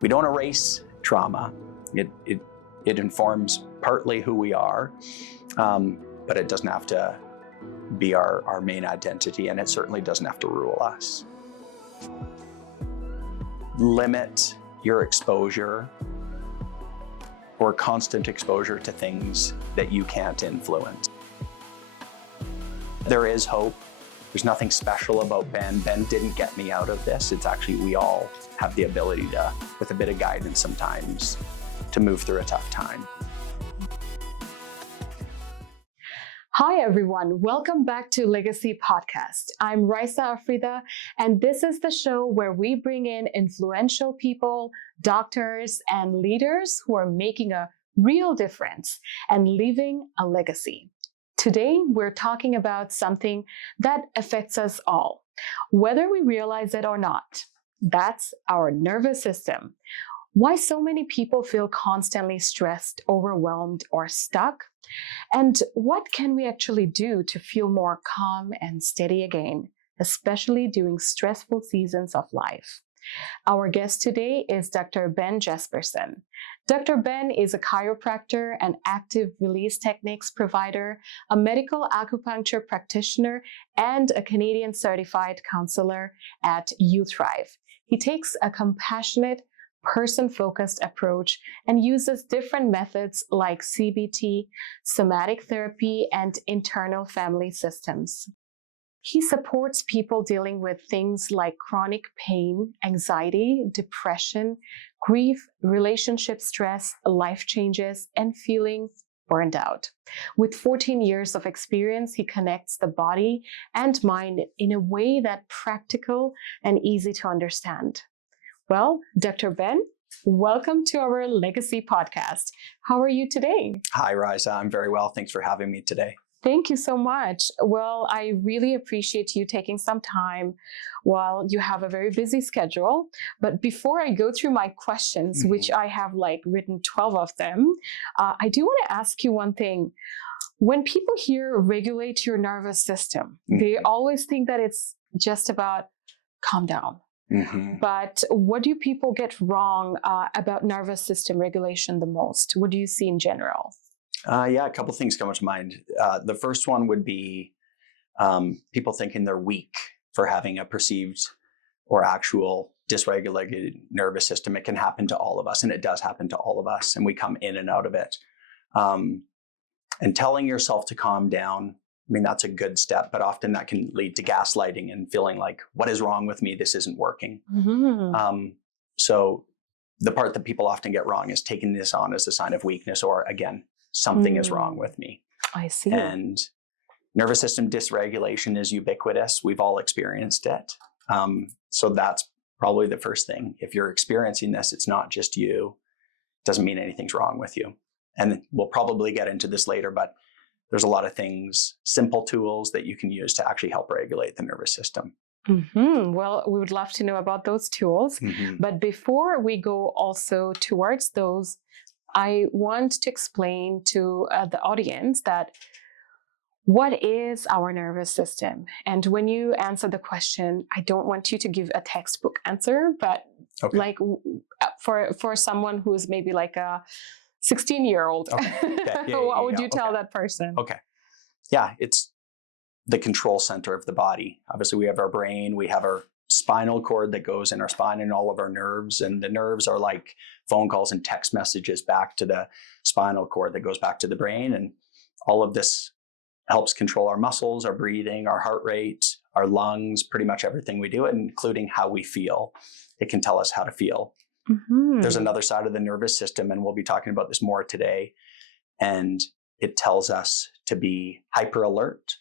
We don't erase trauma. It informs partly who we are, but it doesn't have to be our main identity, and it certainly doesn't have to rule us. Limit your exposure or constant exposure to things that you can't influence. There is hope. There's nothing special about Ben. Ben didn't get me out of this. It's actually, we all have the ability to, with a bit of guidance sometimes, to move through a tough time. Hi everyone, welcome back to Legacy Podcast. I'm UTHRIVE, and this is the show where we bring in influential people, doctors, and leaders who are making a real difference and leaving a legacy. Today, we're talking about something that affects us all, whether we realize it or not. That's our nervous system. Why so many people feel constantly stressed, overwhelmed, or stuck? And what can we actually do to feel more calm and steady again, especially during stressful seasons of life? Our guest today is Dr. Ben Jespersen. Dr. Ben is a chiropractor, an active release techniques provider, a medical acupuncture practitioner, and a Canadian Certified Counsellor at UTHRIVE. He takes a compassionate, person-focused approach and uses different methods like CBT, somatic therapy, and internal family systems. He supports people dealing with things like chronic pain, anxiety, depression, grief, relationship stress, life changes, and feeling burned out. With 14 years of experience, he connects the body and mind in a way that's practical and easy to understand. Well, Dr. Ben, welcome to our Legacy Podcast. How are you today? Hi, Riza. I'm very well. Thanks for having me today. Thank you so much. Well, I really appreciate you taking some time while you have a very busy schedule. But before I go through my questions, which I have written 12 of them, I do want to ask you one thing. When people hear regulate your nervous system, they always think that it's just about calm down. But what do people get wrong about nervous system regulation the most? What do you see in general? Yeah, a couple things come to mind. The first one would be people thinking they're weak for having a perceived or actual dysregulated nervous system. It can happen to all of us, and it does happen to all of us, and we come in and out of it. And telling yourself to calm down, I mean, that's a good step, but often that can lead to gaslighting and feeling like, what is wrong with me? This isn't working. So the part that people often get wrong is taking this on as a sign of weakness, or again, something is wrong with me. I see. And nervous system dysregulation is ubiquitous. We've all experienced it. So that's probably the first thing. If you're experiencing this, it's not just you. It doesn't mean anything's wrong with you. And we'll probably get into this later, but there's a lot of things, simple tools that you can use to actually help regulate the nervous system. Well, we would love to know about those tools. But before we go also towards those, I want to explain to the audience that what is our nervous system? And when you answer the question, I don't want you to give a textbook answer, but for someone who's maybe like a 16-year-old, what would you tell that person? Okay. Yeah, it's the control center of the body. Obviously, we have our brain, we have our spinal cord that goes in our spine and all of our nerves. And the nerves are like phone calls and text messages back to the spinal cord that goes back to the brain. And all of this helps control our muscles, our breathing, our heart rate, our lungs, pretty much everything we do, including how we feel. It can tell us how to feel. There's another side of the nervous system, and we'll be talking about this more today. And it tells us to be hyper alert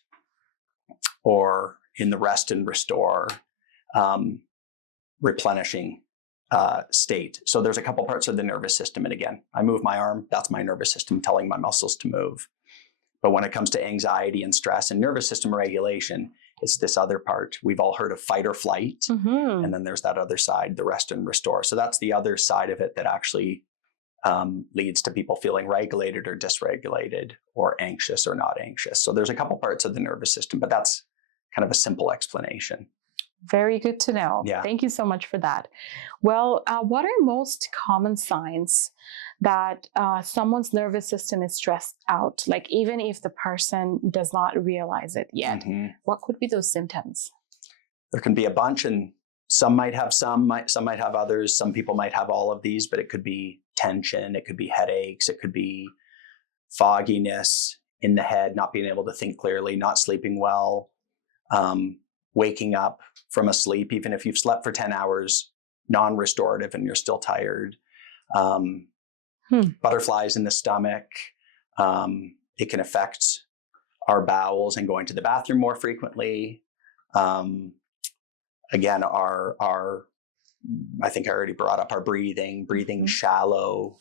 or in the rest and restore, replenishing state. So there's a couple parts of the nervous system. And again, I move my arm, that's my nervous system telling my muscles to move. But when it comes to anxiety and stress and nervous system regulation, it's this other part. We've all heard of fight or flight. And then there's that other side, the rest and restore. So that's the other side of it that actually leads to people feeling regulated or dysregulated or anxious or not anxious. So there's a couple parts of the nervous system, but that's kind of a simple explanation. Very good to know. Yeah. Thank you so much for that. Well, what are most common signs that someone's nervous system is stressed out? Like, even if the person does not realize it yet, what could be those symptoms? There can be a bunch, and some might have some might have others. Some people might have all of these, but it could be tension, it could be headaches, it could be fogginess in the head, not being able to think clearly, not sleeping well, waking up from a sleep, even if you've slept for 10 hours, non-restorative, and you're still tired. Butterflies in the stomach. It can affect our bowels and going to the bathroom more frequently. Again, I think I already brought up our breathing shallow,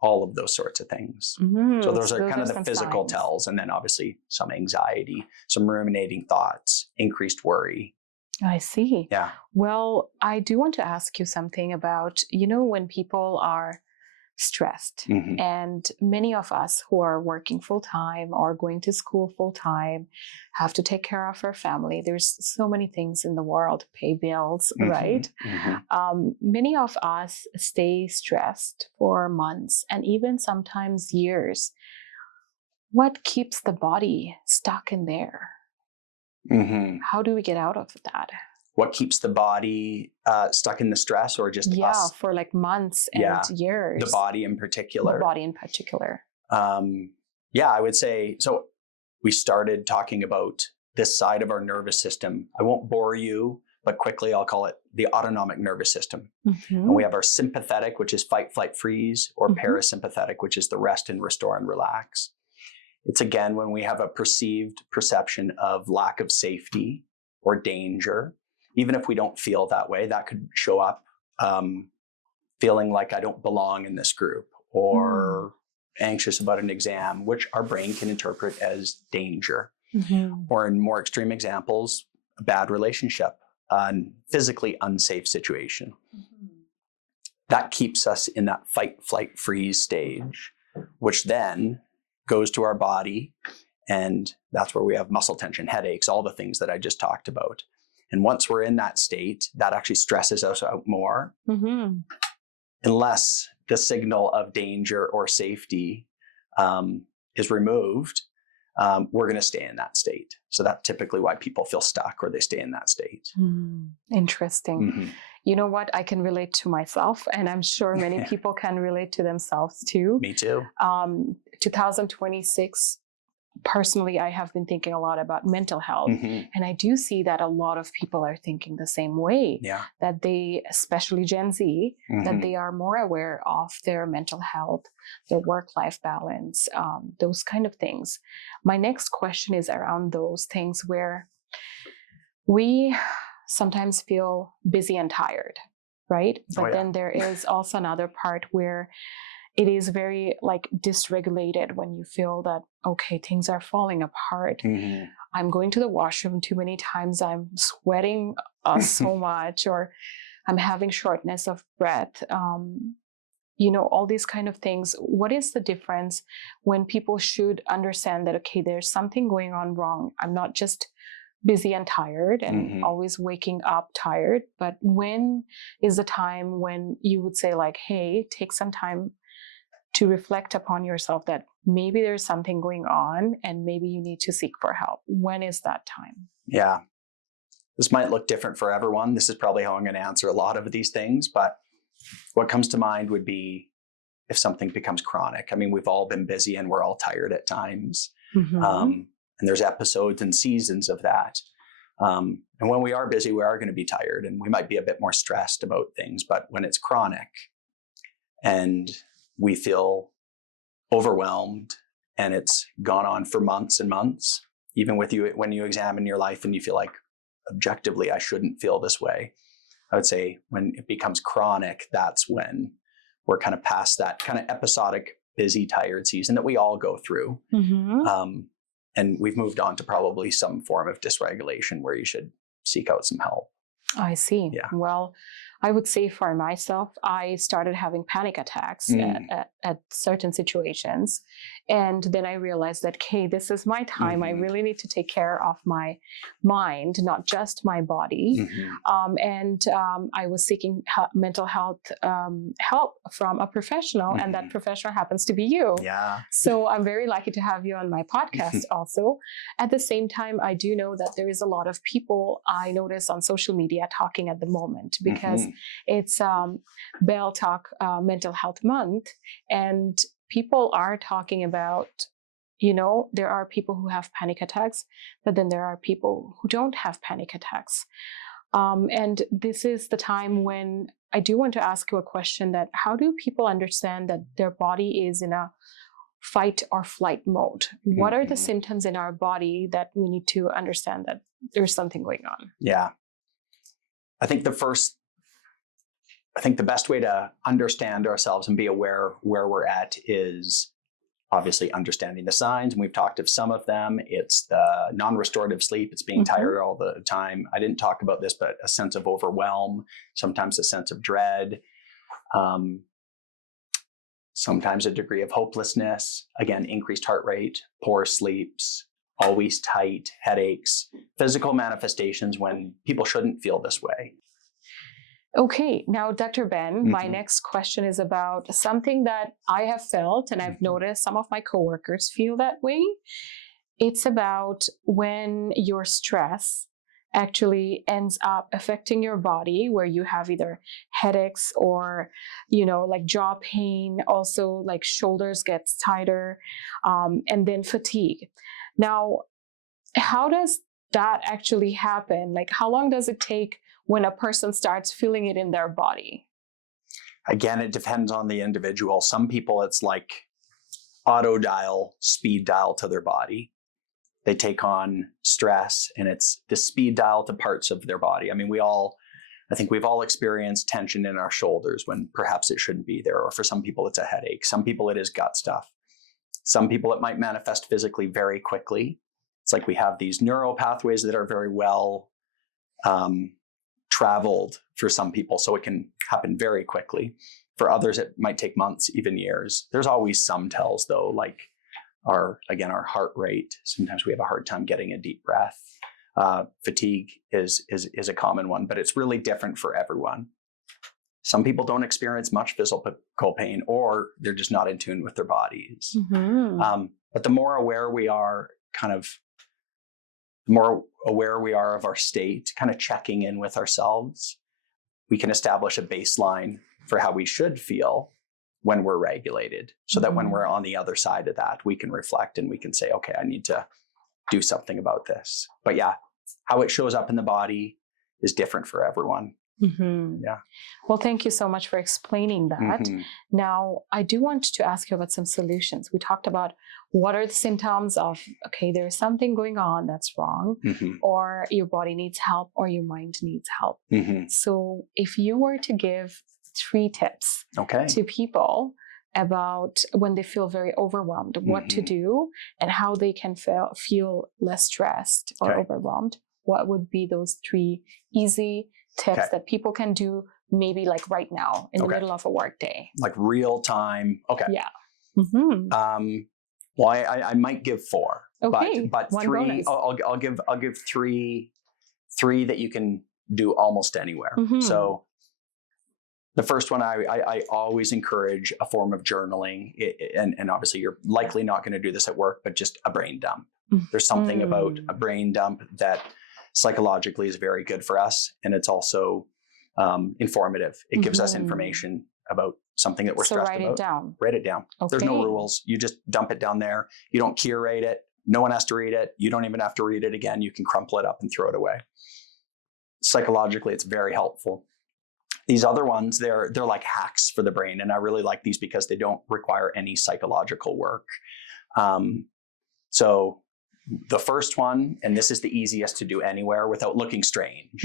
all of those sorts of things. So those are kind of the physical signs. Tells. And then obviously some anxiety, some ruminating thoughts, increased worry. I see. Yeah. Well, I do want to ask you something about, when people are stressed, and many of us who are working full-time or going to school full-time have to take care of our family. There's so many things in the world, pay bills, right? Many of us stay stressed for months and even sometimes years. What keeps the body stuck in there? How do we get out of that? What keeps the body stuck in the stress, or just us? For like months and years. The body in particular. I would say, so we started talking about this side of our nervous system. I won't bore you, but quickly I'll call it the autonomic nervous system. And we have our sympathetic, which is fight, flight, freeze, or parasympathetic, which is the rest and restore and relax. It's again when we have a perceived perception of lack of safety or danger. Even if we don't feel that way, that could show up feeling like I don't belong in this group, or anxious about an exam, which our brain can interpret as danger. Or in more extreme examples, a bad relationship, a physically unsafe situation. That keeps us in that fight, flight, freeze stage, which then goes to our body. And that's where we have muscle tension, headaches, all the things that I just talked about. And once we're in that state, that actually stresses us out more. Unless the signal of danger or safety is removed, we're going to stay in that state. So that's typically why people feel stuck, or they stay in that state. Interesting. You know what? I can relate to myself, and I'm sure many people can relate to themselves too. Me too. 2026. Personally, I have been thinking a lot about mental health, and I do see that a lot of people are thinking the same way, that they, especially Gen Z, that they are more aware of their mental health, their work-life balance, those kind of things. My next question is around those things where we sometimes feel busy and tired, right? But then there is also another part where it is very like dysregulated, when you feel that, okay, things are falling apart. I'm going to the washroom too many times. I'm sweating so much, or I'm having shortness of breath. All these kind of things. What is the difference when people should understand that, okay, there's something going on wrong. I'm not just busy and tired and always waking up tired, but when is the time when you would say like, hey, take some time to reflect upon yourself that maybe there's something going on and maybe you need to seek for help? When is that time? Yeah. This might look different for everyone. This is probably how I'm going to answer a lot of these things, but what comes to mind would be if something becomes chronic. I mean, we've all been busy and we're all tired at times. And there's episodes and seasons of that. And when we are busy, we are going to be tired, and we might be a bit more stressed about things. But when it's chronic and we feel overwhelmed and it's gone on for months and months, even with you, when you examine your life and you feel like objectively, I shouldn't feel this way. I would say when it becomes chronic, that's when we're kind of past that kind of episodic, busy, tired season that we all go through. And we've moved on to probably some form of dysregulation where you should seek out some help. I see. Yeah. Well, I would say for myself, I started having panic attacks at certain situations. And then I realized that, okay, this is my time. I really need to take care of my mind, not just my body. I was seeking mental health help from a professional, and that professional happens to be you. Yeah. So I'm very lucky to have you on my podcast also. At the same time, I do know that there is a lot of people I notice on social media talking at the moment, because it's Bell Talk Mental Health Month, and people are talking about, there are people who have panic attacks, but then there are people who don't have panic attacks. And this is the time when I do want to ask you a question: that how do people understand that their body is in a fight or flight mode? What are the symptoms in our body that we need to understand that there's something going on? Yeah. I think the best way to understand ourselves and be aware where we're at is obviously understanding the signs. And we've talked of some of them. It's the non-restorative sleep. It's being tired all the time. I didn't talk about this, but a sense of overwhelm, sometimes a sense of dread, sometimes a degree of hopelessness, again, increased heart rate, poor sleeps, always tight, headaches, physical manifestations when people shouldn't feel this way. Okay, now, Dr. Ben, my next question is about something that I have felt, and I've noticed some of my coworkers feel that way. It's about when your stress actually ends up affecting your body, where you have either headaches or, like jaw pain, also like shoulders gets tighter, and then fatigue. Now, how does that actually happen? Like, how long does it take when a person starts feeling it in their body? Again, it depends on the individual. Some people, it's like auto dial, speed dial to their body. They take on stress, and it's the speed dial to parts of their body. I mean, I think we've all experienced tension in our shoulders when perhaps it shouldn't be there. Or for some people, it's a headache. Some people, it is gut stuff. Some people, it might manifest physically very quickly. It's like we have these neural pathways that are very well traveled for some people, so it can happen very quickly. For others, it might take months, even years. There's always some tells, though, like our heart rate. Sometimes we have a hard time getting a deep breath. Fatigue is a common one, but it's really different for everyone. Some people don't experience much physical pain, or they're just not in tune with their bodies. But the more aware we are, the more aware we are of our state, kind of checking in with ourselves, we can establish a baseline for how we should feel when we're regulated, so that when we're on the other side of that, we can reflect and we can say, okay, I need to do something about this. But yeah, how it shows up in the body is different for everyone. Yeah. Well, thank you so much for explaining that. Now, I do want to ask you about some solutions. We talked about what are the symptoms of, okay, there's something going on that's wrong, or your body needs help, or your mind needs help. So if you were to give 3 tips to people about when they feel very overwhelmed, what to do and how they can feel less stressed or overwhelmed, what would be those 3 easy tips that people can do, maybe like right now in the middle of a work day? Like real time. Okay. Yeah. Well, I might give 4, but 3, I'll give 3 that you can do almost anywhere. So the first one, I always encourage a form of journaling, and obviously you're likely not going to do this at work, but just a brain dump. There's something about a brain dump that psychologically is very good for us, and it's also informative. It gives us information about something that we're stressed about. Write it down. Write it down. There's no rules. You just dump it down there. You don't curate it. No one has to read it. You don't even have to read it again. You can crumple it up and throw it away. Psychologically, it's very helpful. These other ones, they're like hacks for the brain, and I really like these because they don't require any psychological work. So the first one, and this is the easiest to do anywhere without looking strange,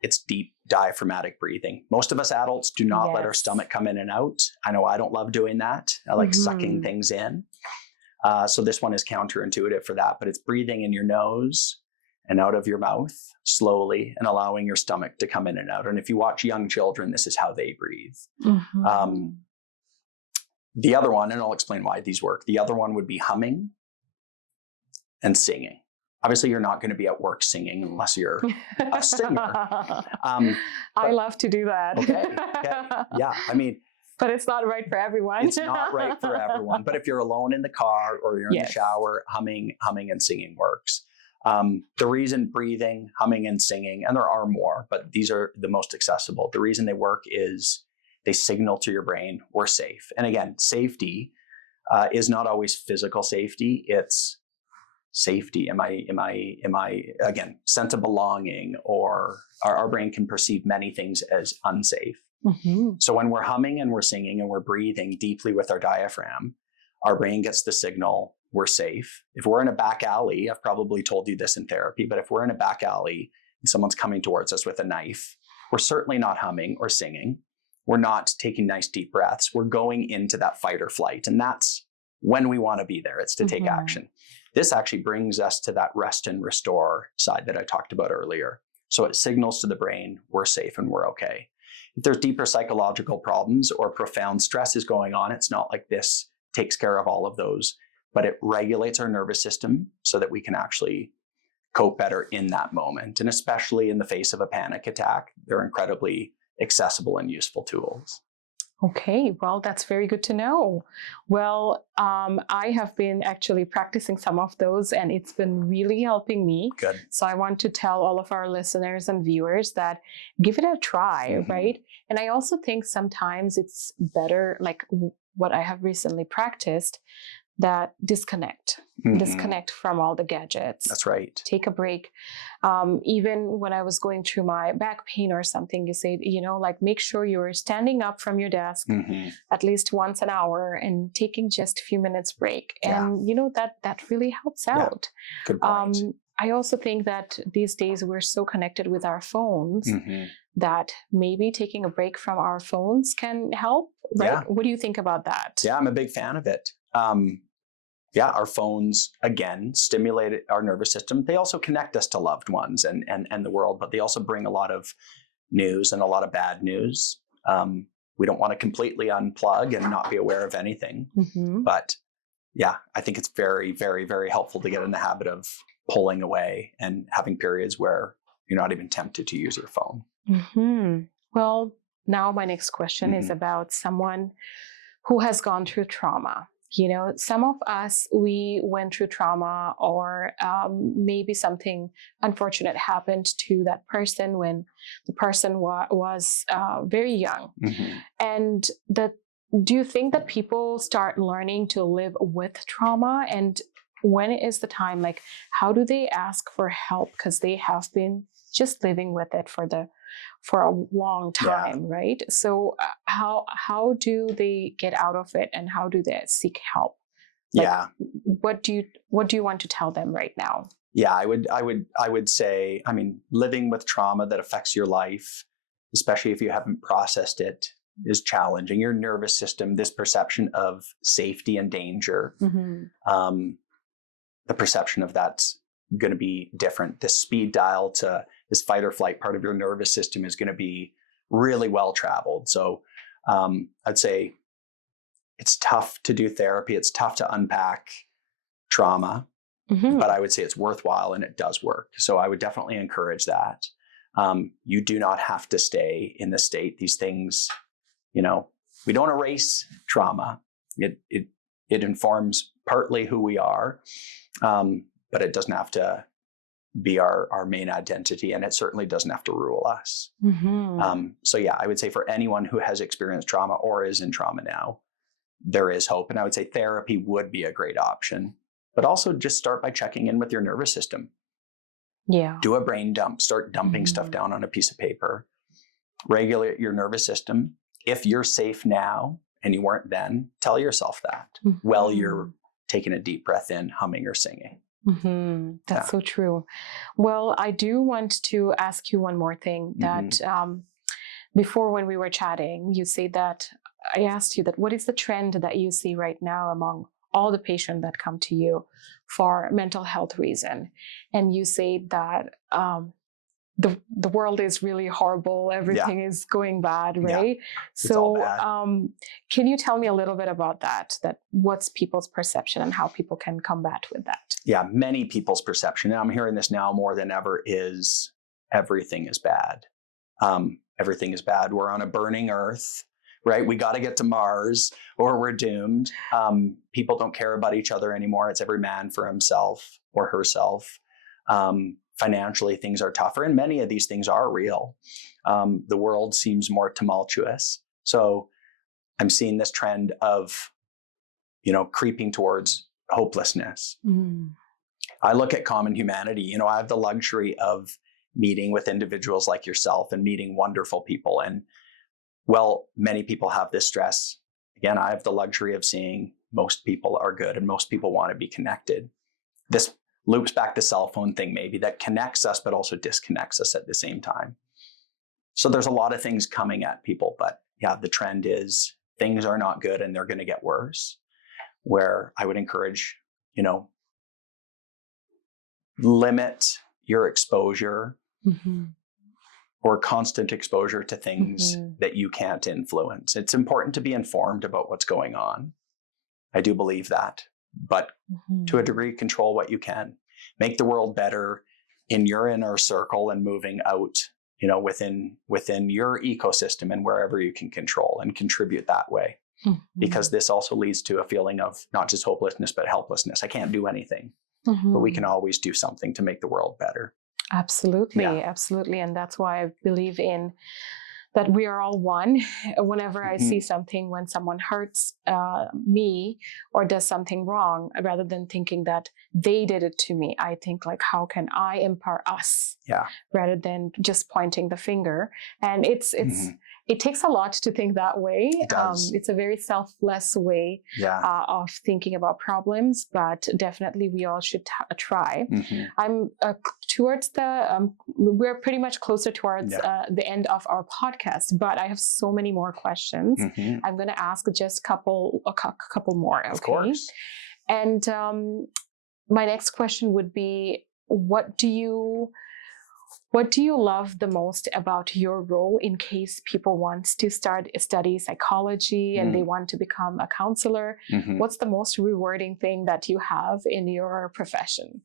it's deep diaphragmatic breathing. Most of us adults do not let our stomach come in and out. I know I don't love doing that. I like sucking things in. So this one is counterintuitive for that, but it's breathing in your nose and out of your mouth slowly, and allowing your stomach to come in and out. And if you watch young children, this is how they breathe. The other one, and I'll explain why these work. The other one would be humming and singing. Obviously, you're not going to be at work singing unless you're a singer. I love to do that. Okay. Yeah. I mean, but it's not right for everyone. It's not right for everyone. But if you're alone in the car or you're in the shower, humming and singing works. The reason breathing, humming, and singing, and there are more, but these are the most accessible. The reason they work is they signal to your brain, we're safe. And again, safety is not always physical safety. It's safety. Am I again, sense of belonging, or our brain can perceive many things as unsafe. So when we're humming and we're singing and we're breathing deeply with our diaphragm, our brain gets the signal, we're safe. If we're in a back alley, I've probably told you this in therapy, but if we're in a back alley and someone's coming towards us with a knife, we're certainly not humming or singing. We're not taking nice deep breaths. We're going into that fight or flight. And that's when we want to be there. It's to take action. This actually brings us to that rest and restore side that I talked about earlier. So it signals to the brain, we're safe and we're okay. If there's deeper psychological problems or profound stress is going on, it's not like this takes care of all of those, but it regulates our nervous system so that we can actually cope better in that moment. And especially in the face of a panic attack, they're incredibly accessible and useful tools. Okay, well, that's very good to know. Well, I have been actually practicing some of those, and it's been really helping me. Good. So I want to tell all of our listeners and viewers that give it a try, right? And I also think sometimes it's better, like what I have recently practiced, that disconnect from all the gadgets. That's right. Take a break. Even when I was going through my back pain or something, you say, like make sure you're standing up from your desk at least once an hour and taking just a few minutes break. And that really helps out. Good point. I also think that these days we're so connected with our phones that maybe taking a break from our phones can help, right? Yeah. What do you think about that? Yeah, I'm a big fan of it. Our phones, again, stimulate our nervous system. They also connect us to loved ones and the world, but they also bring a lot of news and a lot of bad news. We don't want to completely unplug and not be aware of anything. But yeah, I think it's very, very, very helpful to get in the habit of pulling away and having periods where you're not even tempted to use your phone. Well, now my next question is about someone who has gone through trauma. Some of us, we went through trauma, or maybe something unfortunate happened to that person when the person was very young. And do you think that people start learning to live with trauma? And when is the time, like, how do they ask for help? Because they have been just living with it for a long time, right? So how do they get out of it, and how do they seek help? What do you want to tell them right now? Yeah, I would say, living with trauma that affects your life, especially if you haven't processed it, is challenging. Your nervous system, this perception of safety and danger, the perception of that's going to be different. The speed dial to this fight or flight part of your nervous system is going to be really well traveled. So I'd say it's tough to do therapy. It's tough to unpack trauma, but I would say it's worthwhile and it does work. So I would definitely encourage that. You do not have to stay in the state. These things, we don't erase trauma. It informs partly who we are, but it doesn't have to be our main identity, and it certainly doesn't have to rule us. So yeah, I would say for anyone who has experienced trauma or is in trauma now, there is hope. And I would say therapy would be a great option, but also just start by checking in with your nervous system. Do a brain dump, start dumping stuff down on a piece of paper, regulate your nervous system. If you're safe now and you weren't then, tell yourself that while you're taking a deep breath in, humming or singing. That's so true. Well, I do want to ask you one more thing that before, when we were chatting, you said that I asked you that what is the trend that you see right now among all the patients that come to you for mental health reason, and you say that the world is really horrible, everything is going bad, right? So can you tell me a little bit about that what's people's perception and how people can combat with that? Yeah, many people's perception, and I'm hearing this now more than ever, is everything is bad. Everything is bad. We're on a burning earth, right? We got to get to Mars or we're doomed. People don't care about each other anymore. It's every man for himself or herself. Financially, things are tougher, and many of these things are real. The world seems more tumultuous. So I'm seeing this trend of, creeping towards hopelessness. I look at common humanity. I have the luxury of meeting with individuals like yourself and meeting wonderful people. And many people have this stress. Again, I have the luxury of seeing most people are good and most people want to be connected. This loops back the cell phone thing, maybe, that connects us, but also disconnects us at the same time. So there's a lot of things coming at people, but yeah, the trend is things are not good and they're going to get worse, where I would encourage, limit your exposure or constant exposure to things that you can't influence. It's important to be informed about what's going on. I do believe that. But to a degree, control what you can. Make the world better in your inner circle and moving out, within your ecosystem and wherever you can control and contribute that way. Because this also leads to a feeling of not just hopelessness, but helplessness. I can't do anything, but we can always do something to make the world better. Absolutely. And that's why I believe in that we are all one. Whenever I see something, when someone hurts me or does something wrong, rather than thinking that they did it to me, I think like, how can I empower us? Rather than just pointing the finger. And it takes a lot to think that way. It does. It's a very selfless way of thinking about problems, but definitely we all should try. I'm towards we're pretty much closer towards the end of our podcast, but I have so many more questions. I'm going to ask just a couple more. Okay? Of course. And my next question would be, what do you love the most about your role in case people want to study psychology and they want to become a counselor? What's the most rewarding thing that you have in your profession?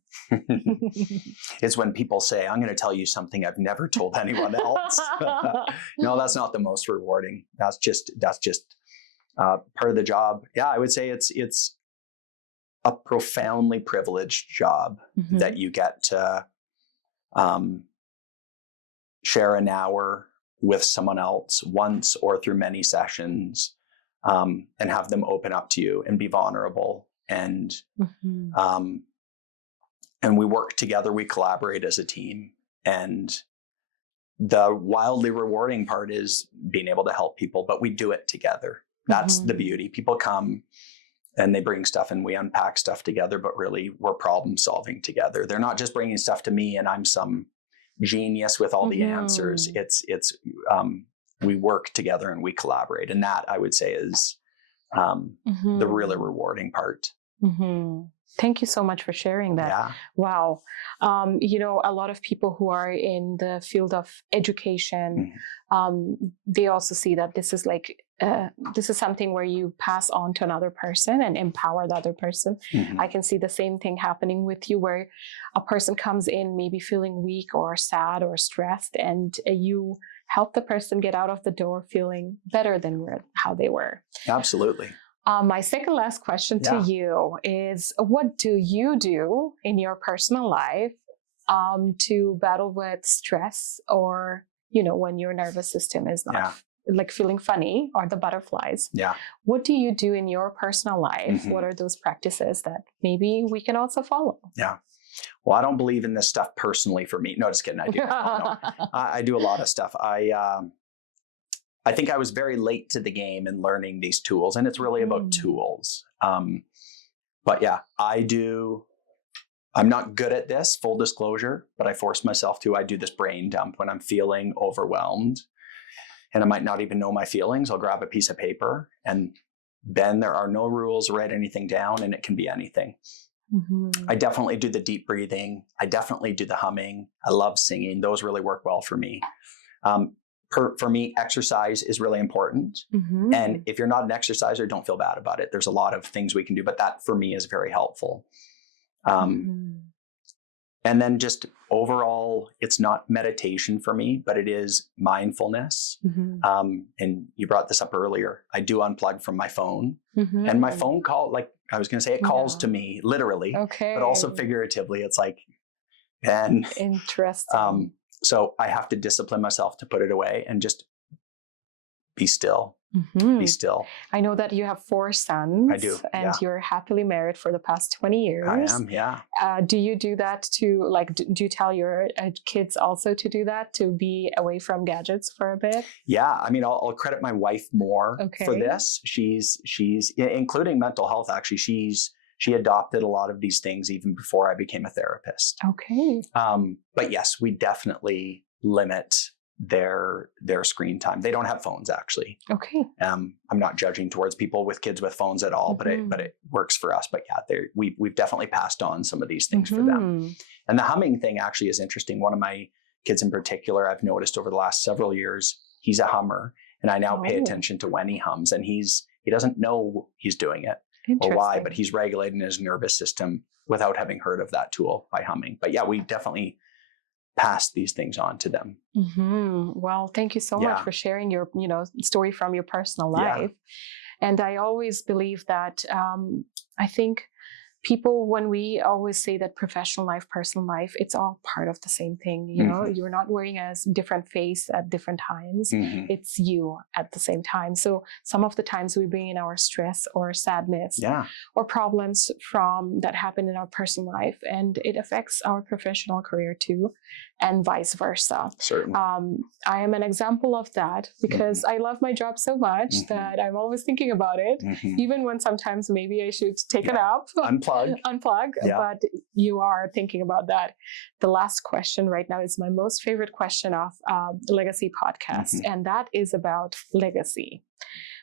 It's when people say, I'm going to tell you something I've never told anyone else. No, that's not the most rewarding. That's just part of the job. Yeah, I would say it's a profoundly privileged job that you get to share an hour with someone else once or through many sessions, and have them open up to you and be vulnerable. And we work together, we collaborate as a team. And the wildly rewarding part is being able to help people, but we do it together. That's the beauty. People come and they bring stuff and we unpack stuff together, but really we're problem solving together. They're not just bringing stuff to me and I'm some genius with all the answers. It's we work together and we collaborate, and that I would say is the really rewarding part. Thank you so much for sharing that. Wow. A lot of people who are in the field of education, they also see that this is like this is something where you pass on to another person and empower the other person. I can see the same thing happening with you, where a person comes in maybe feeling weak or sad or stressed, and you help the person get out of the door feeling better than how they were. Absolutely. My second last question to you is, what do you do in your personal life to battle with stress, or, when your nervous system is not like feeling funny or the butterflies? What do you do in your personal life? What are those practices that maybe we can also follow? Well, I don't believe in this stuff personally for me. No, just kidding. I do. No. I do a lot of stuff. I think I was very late to the game in learning these tools, and it's really about tools. But yeah, I'm not good at this, full disclosure, but I force myself to. I do this brain dump when I'm feeling overwhelmed and I might not even know my feelings. I'll grab a piece of paper and Ben, there are no rules, write anything down, and it can be anything. I definitely do the deep breathing. I definitely do the humming. I love singing. Those really work well for me. For me, exercise is really important. And if you're not an exerciser, don't feel bad about it. There's a lot of things we can do, but that for me is very helpful. And then just overall, it's not meditation for me, but it is mindfulness. And you brought this up earlier. I do unplug from my phone. And my phone call, like I was going to say, it calls to me literally, but also figuratively. It's like, and interesting. So I have to discipline myself to put it away and just be still. Be still. I know that you have 4 sons. I do. And you're happily married for the past 20 years. I am, yeah. Do you do that to, like, do you tell your kids also to do that, to be away from gadgets for a bit? Yeah. I mean, I'll credit my wife more for this. She's, including mental health, actually, she adopted a lot of these things even before I became a therapist. But yes, we definitely limit their screen time. They don't have phones, actually. I'm not judging towards people with kids with phones at all, but it works for us. But yeah, we've definitely passed on some of these things for them. And the humming thing actually is interesting. One of my kids in particular, I've noticed over the last several years, he's a hummer, and I now pay attention to when he hums, and he doesn't know he's doing it or why, but he's regulating his nervous system without having heard of that tool by humming. But yeah, we definitely pass these things on to them. Well, thank you so much for sharing your, story from your personal life. And I always believe that I think people, when we always say that professional life, personal life, it's all part of the same thing. You know, you're not wearing a different face at different times. It's you at the same time. So some of the times we bring in our stress or sadness or problems from that happen in our personal life, and it affects our professional career too, and vice versa. Certainly. I am an example of that because I love my job so much that I'm always thinking about it, even when sometimes maybe I should take it up. Unplug, but you are thinking about that. The last question right now is my most favorite question of the Legacy podcast, and that is about legacy.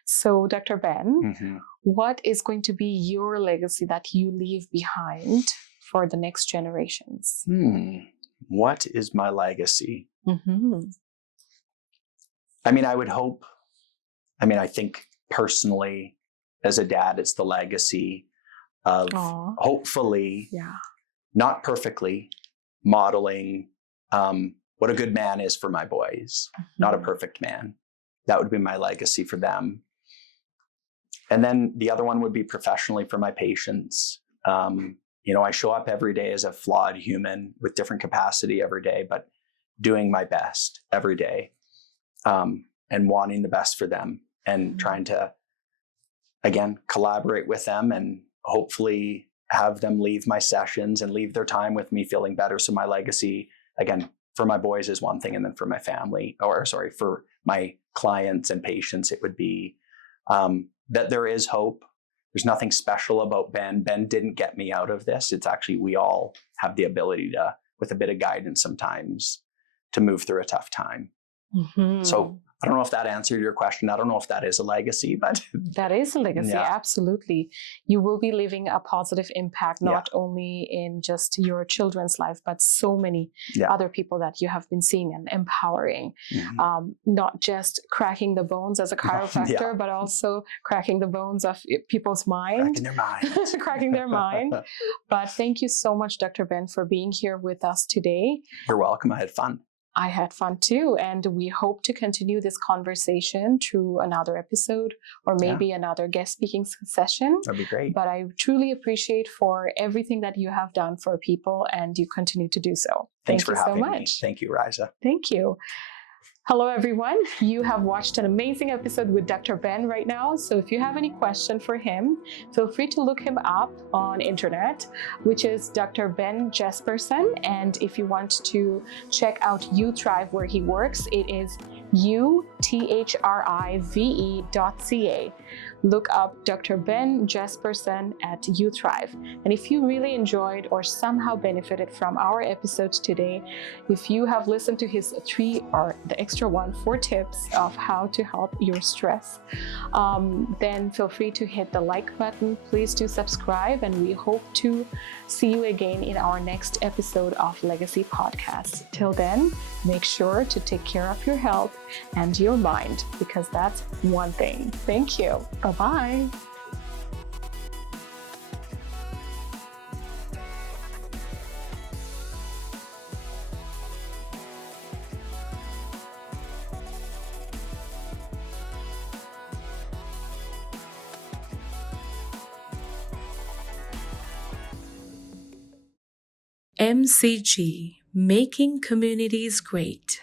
So, Dr. Ben, what is going to be your legacy that you leave behind for the next generations? What is my legacy? I mean, I think personally, as a dad, it's the legacy of hopefully, not perfectly, modeling what a good man is for my boys, not a perfect man. That would be my legacy for them. And then the other one would be professionally for my patients. I show up every day as a flawed human with different capacity every day, but doing my best every day, and wanting the best for them, and trying to, again, collaborate with them and hopefully have them leave my sessions and leave their time with me feeling better. So my legacy, again, for my boys is one thing, and then for my family, for my clients and patients, it would be that there is hope. There's nothing special about Ben. Ben didn't get me out of this. It's actually, we all have the ability to, with a bit of guidance sometimes, to move through a tough time. So I don't know if that answered your question. I don't know if that is a legacy, but that is a legacy. Absolutely. You will be leaving a positive impact, not only in just your children's life, but so many other people that you have been seeing and empowering, not just cracking the bones as a chiropractor, but also cracking the bones of people's mind. Cracking their mind. But thank you so much, Dr. Ben, for being here with us today. You're welcome. I had fun. I had fun too, and we hope to continue this conversation through another episode or maybe another guest speaking session. That'd be great. But I truly appreciate for everything that you have done for people, and you continue to do so. Thanks for having me. Thank you, Riza. Thank you. Hello, everyone. You have watched an amazing episode with Dr. Ben right now. So if you have any question for him, feel free to look him up on internet, which is Dr. Ben Jespersen. And if you want to check out UTHRIVE, where he works, it is UTHRIVE.ca. Look up Dr. Ben Jespersen at UTHRIVE. And if you really enjoyed or somehow benefited from our episode today, if you have listened to his the extra one for tips of how to help your stress, then feel free to hit the like button. Please do subscribe, and we hope to see you again in our next episode of Legacy Podcast. Till then, make sure to take care of your health and your mind, because that's one thing. Thank you. Bye-bye. MCG, Making Communities Great.